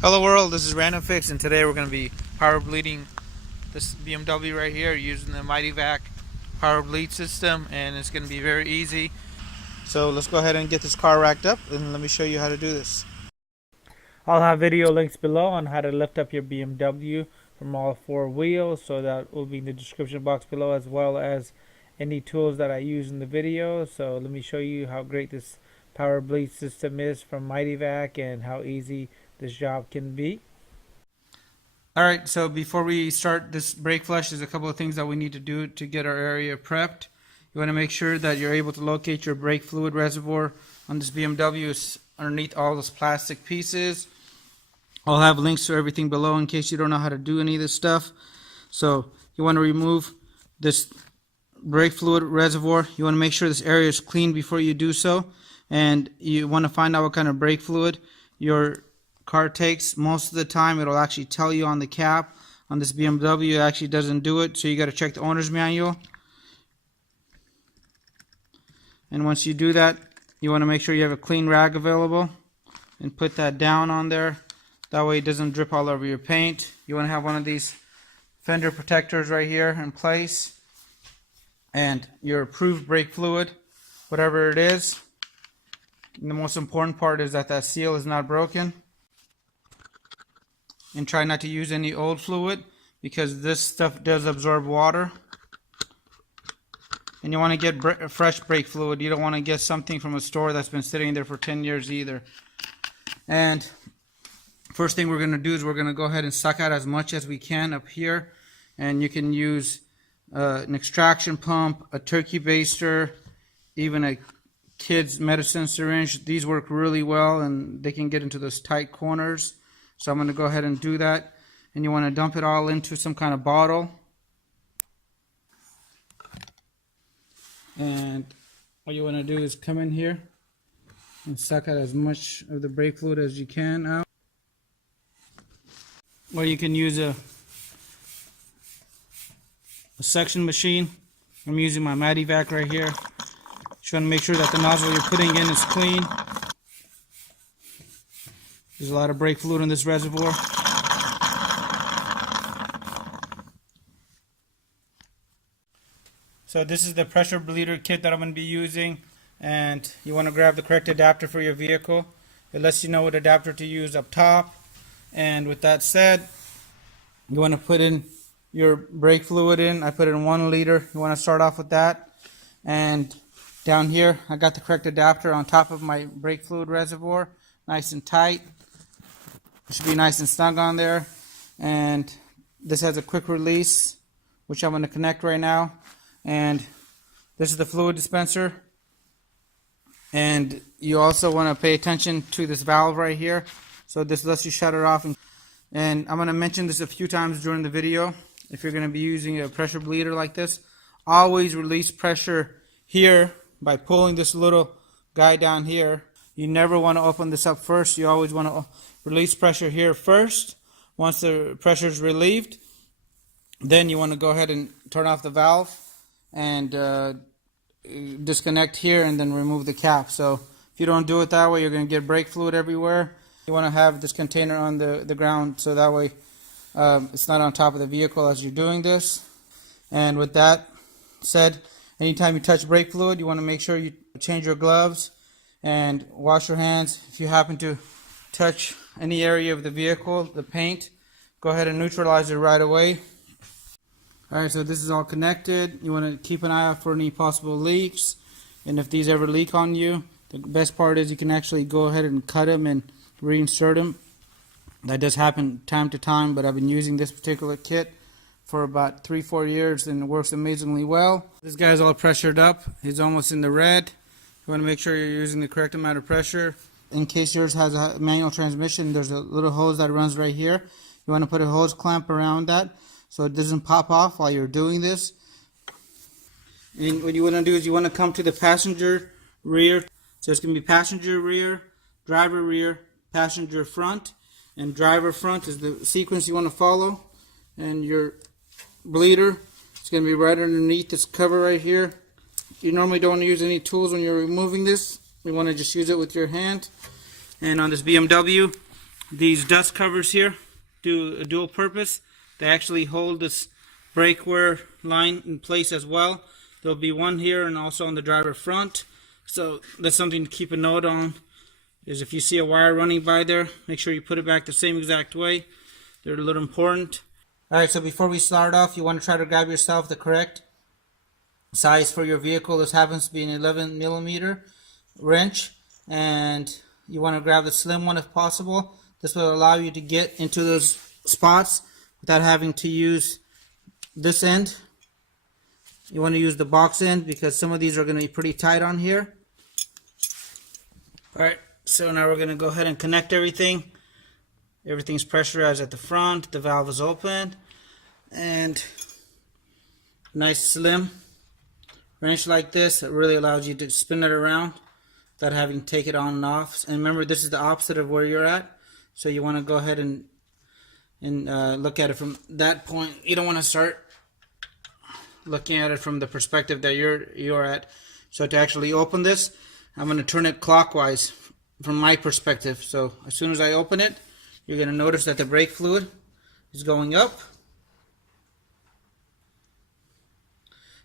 Hello world, this is Random Fix, and today we're going to be power bleeding this BMW right here using the Mighty Vac power bleed system, and it's going to be very easy. So let's go ahead and get this car racked up and let me show you how to do this. I'll have video links below on how to lift up your BMW from all four wheels, so that will be in the description box below, as well as any tools that I use in the video. So let me show you how great this power bleed system is from Mighty Vac and how easy this job can be. Alright, so before we start this brake flush, there's a couple of things that we need to do to get our area prepped. You want to make sure that you're able to locate your brake fluid reservoir on this BMW. It's underneath all those plastic pieces. I'll have links to everything below in case you don't know how to do any of this stuff. So you want to remove this brake fluid reservoir. You want to make sure this area is clean before you do so, and you want to find out what kind of brake fluid your car takes. Most of the time it'll actually tell you on the cap. On this BMW it actually doesn't do it, so you got to check the owner's manual. And once you do that, you want to make sure you have a clean rag available and put that down on there. That way it doesn't drip all over your paint. You want to have one of these fender protectors right here in place, and your approved brake fluid, whatever it is. And the most important part is that seal is not broken. And try not to use any old fluid, because this stuff does absorb water. And you want to get fresh brake fluid. You don't want to get something from a store that's been sitting there for 10 years either. And first thing we're going to do is we're going to go ahead and suck out as much as we can up here. And you can use an extraction pump, a turkey baster, even a kid's medicine syringe. These work really well, and they can get into those tight corners. So I'm going to go ahead and do that. And you want to dump it all into some kind of bottle. And what you want to do is come in here and suck out as much of the brake fluid as you can out. Or you can use a suction machine. I'm using my Mighty Vac right here. Just want to make sure that the nozzle you're putting in is clean. There's a lot of brake fluid in this reservoir. So this is the pressure bleeder kit that I'm going to be using, and you want to grab the correct adapter for your vehicle. It lets you know what adapter to use up top. And with that said, you want to put in your brake fluid in. I put in 1 liter. You want to start off with that. And down here I got the correct adapter on top of my brake fluid reservoir, nice and tight. It should be nice and snug on there. And this has a quick release, which I'm going to connect right now. And this is the fluid dispenser. And you also want to pay attention to this valve right here. So this lets you shut it off. And I'm going to mention this a few times during the video. If you're going to be using a pressure bleeder like this, always release pressure here by pulling this little guy down here. You never want to open this up first. You always want to release pressure here first. Once the pressure is relieved, then you want to go ahead and turn off the valve and disconnect here and then remove the cap. So if you don't do it that way, you're going to get brake fluid everywhere. You want to have this container on the ground, so that way it's not on top of the vehicle as you're doing this. And with that said, anytime you touch brake fluid, you want to make sure you change your gloves and wash your hands. If you happen to touch any area of the vehicle, the paint, go ahead and neutralize it right away. Alright, so this is all connected. You want to keep an eye out for any possible leaks, and if these ever leak on you, the best part is you can actually go ahead and cut them and reinsert them. That does happen time to time, but I've been using this particular kit for about 3-4 years and it works amazingly well. This guy's all pressured up. He's almost in the red. You want to make sure you're using the correct amount of pressure. In case yours has a manual transmission, there's a little hose that runs right here. You want to put a hose clamp around that so it doesn't pop off while you're doing this. And what you want to do is you want to come to the passenger rear. So it's going to be passenger rear, driver rear, passenger front, and driver front is the sequence you want to follow. And your bleeder is going to be right underneath this cover right here. You normally don't use any tools when you're removing this. You want to just use it with your hand. And on this BMW, These dust covers here do a dual purpose. They actually hold this brake wear line in place as well. There'll be one here and also on the driver front. So that's something to keep a note on, is if you see a wire running by there, make sure you put it back the same exact way. They're a little important. Alright, so before we start off, you want to try to grab yourself the correct size for your vehicle. This happens to be an 11 millimeter wrench, and you want to grab the slim one if possible. This will allow you to get into those spots without having to use this end. You want to use the box end because some of these are going to be pretty tight on here. Alright, so now we're going to go ahead and connect everything. Everything's pressurized at the front, the valve is open, and nice slim wrench like this. It really allows you to spin it around without having to take it on and off. And remember, this is the opposite of where you're at, so you want to go ahead and look at it from that point. You don't want to start looking at it from the perspective that you're at. So to actually open this, I'm going to turn it clockwise from my perspective. So as soon as I open it, you're going to notice that the brake fluid is going up.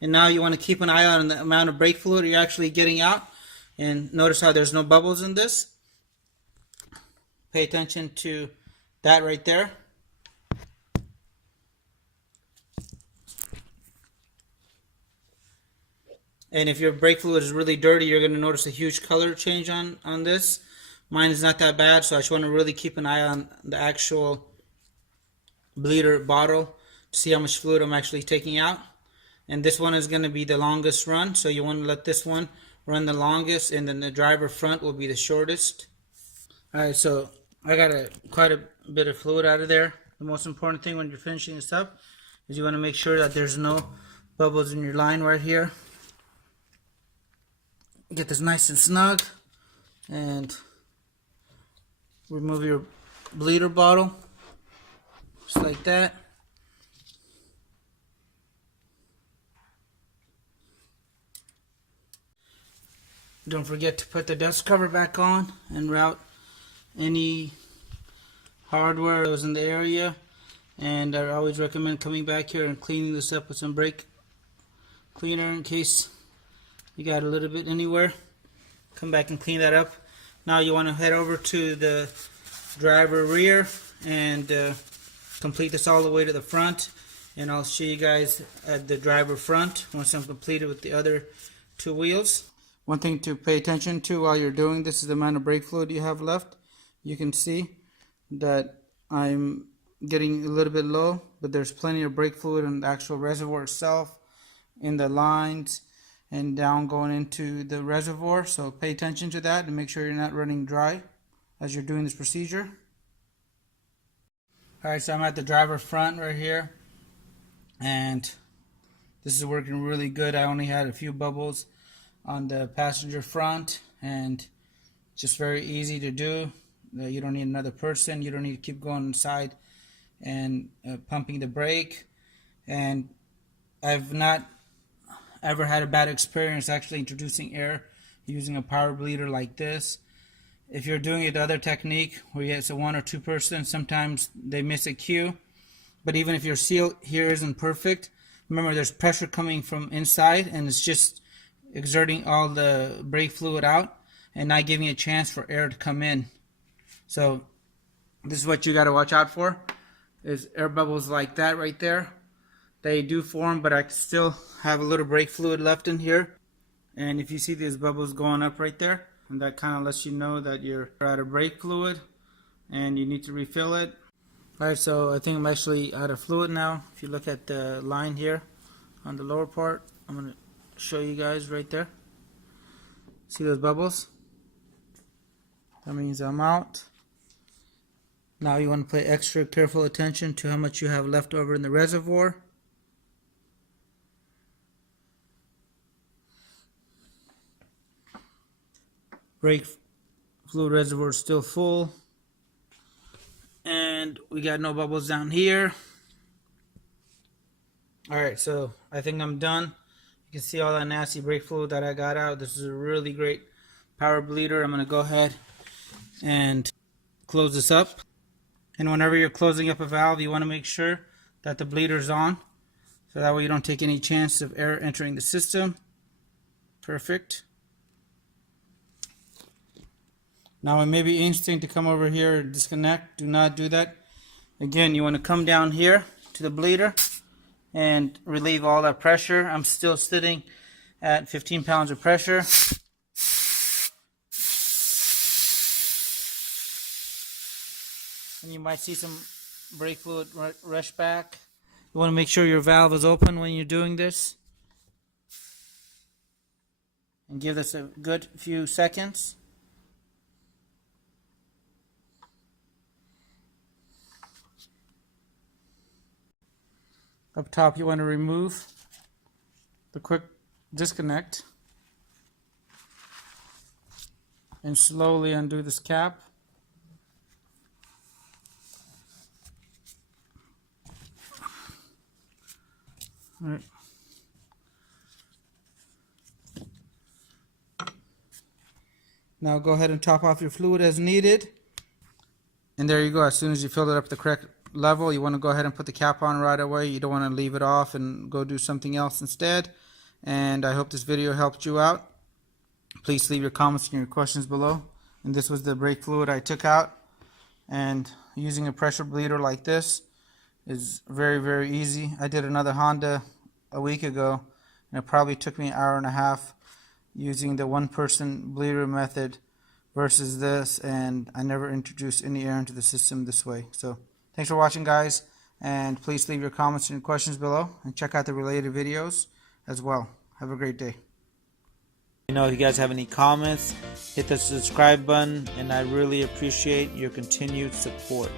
And now you want to keep an eye on the amount of brake fluid you're actually getting out. And notice how there's no bubbles in this. Pay attention to that right there. And if your brake fluid is really dirty, you're going to notice a huge color change on this. Mine is not that bad, so I just want to really keep an eye on the actual bleeder bottle to see how much fluid I'm actually taking out. And this one is going to be the longest run, so you want to let this one run the longest, and then the driver front will be the shortest. Alright, so I got quite a bit of fluid out of there. The most important thing when you're finishing this up is you want to make sure that there's no bubbles in your line right here. Get this nice and snug, and remove your bleeder bottle just like that. Don't forget to put the dust cover back on and route any hardware that was in the area. And I always recommend coming back here and cleaning this up with some brake cleaner in case you got a little bit anywhere. Come back and clean that up. Now you want to head over to the driver rear and complete this all the way to the front. And I'll show you guys at the driver front once I'm completed with the other two wheels. One thing to pay attention to while you're doing this is the amount of brake fluid you have left. You can see that I'm getting a little bit low, but there's plenty of brake fluid in the actual reservoir itself, in the lines, and down going into the reservoir. So pay attention to that and make sure you're not running dry as you're doing this procedure. Alright, so I'm at the driver front right here, and this is working really good. I only had a few bubbles on the passenger front, and just very easy to do. You don't need another person. You don't need to keep going inside and pumping the brake. And I've not ever had a bad experience actually introducing air using a power bleeder like this. If you're doing it the other technique where it's a one or two person, sometimes they miss a cue. But even if your seal here isn't perfect, remember there's pressure coming from inside, and it's just exerting all the brake fluid out and not giving a chance for air to come in. So this is what you got to watch out for, is air bubbles like that right there. They do form, but I still have a little brake fluid left in here. And if you see these bubbles going up right there, and that kind of lets you know that you're out of brake fluid and you need to refill it. Alright, so I think I'm actually out of fluid now. If you look at the line here on the lower part, I'm going to show you guys right there. See those bubbles? That means I'm out. Now you want to pay extra careful attention to how much you have left over in the reservoir. Brake fluid reservoir is still full, and we got no bubbles down here. Alright, so I think I'm done. You can see all that nasty brake fluid that I got out. This is a really great power bleeder. I'm going to go ahead and close this up. And whenever you're closing up a valve, you want to make sure that the bleeder's on, so that way you don't take any chance of air entering the system. Perfect. Now it may be interesting to come over here and disconnect. Do not do that. Again, you want to come down here to the bleeder and relieve all that pressure. I'm still sitting at 15 pounds of pressure. And you might see some brake fluid rush back. You want to make sure your valve is open when you're doing this. And give this a good few seconds. Up top, you want to remove the quick disconnect and slowly undo this cap. All right. Now go ahead and top off your fluid as needed. And there you go. As soon as you filled it up the correct level, you want to go ahead and put the cap on right away. You don't want to leave it off and go do something else instead. And I hope this video helped you out. Please leave your comments and your questions below. And this was the brake fluid I took out. And using a pressure bleeder like this is very, very easy. I did another Honda a week ago, and it probably took me an hour and a half using the one-person bleeder method versus this, and I never introduced any air into the system this way. So thanks for watching, guys, and please leave your comments and your questions below, and check out the related videos as well. Have a great day. If you guys have any comments, hit the subscribe button, and I really appreciate your continued support.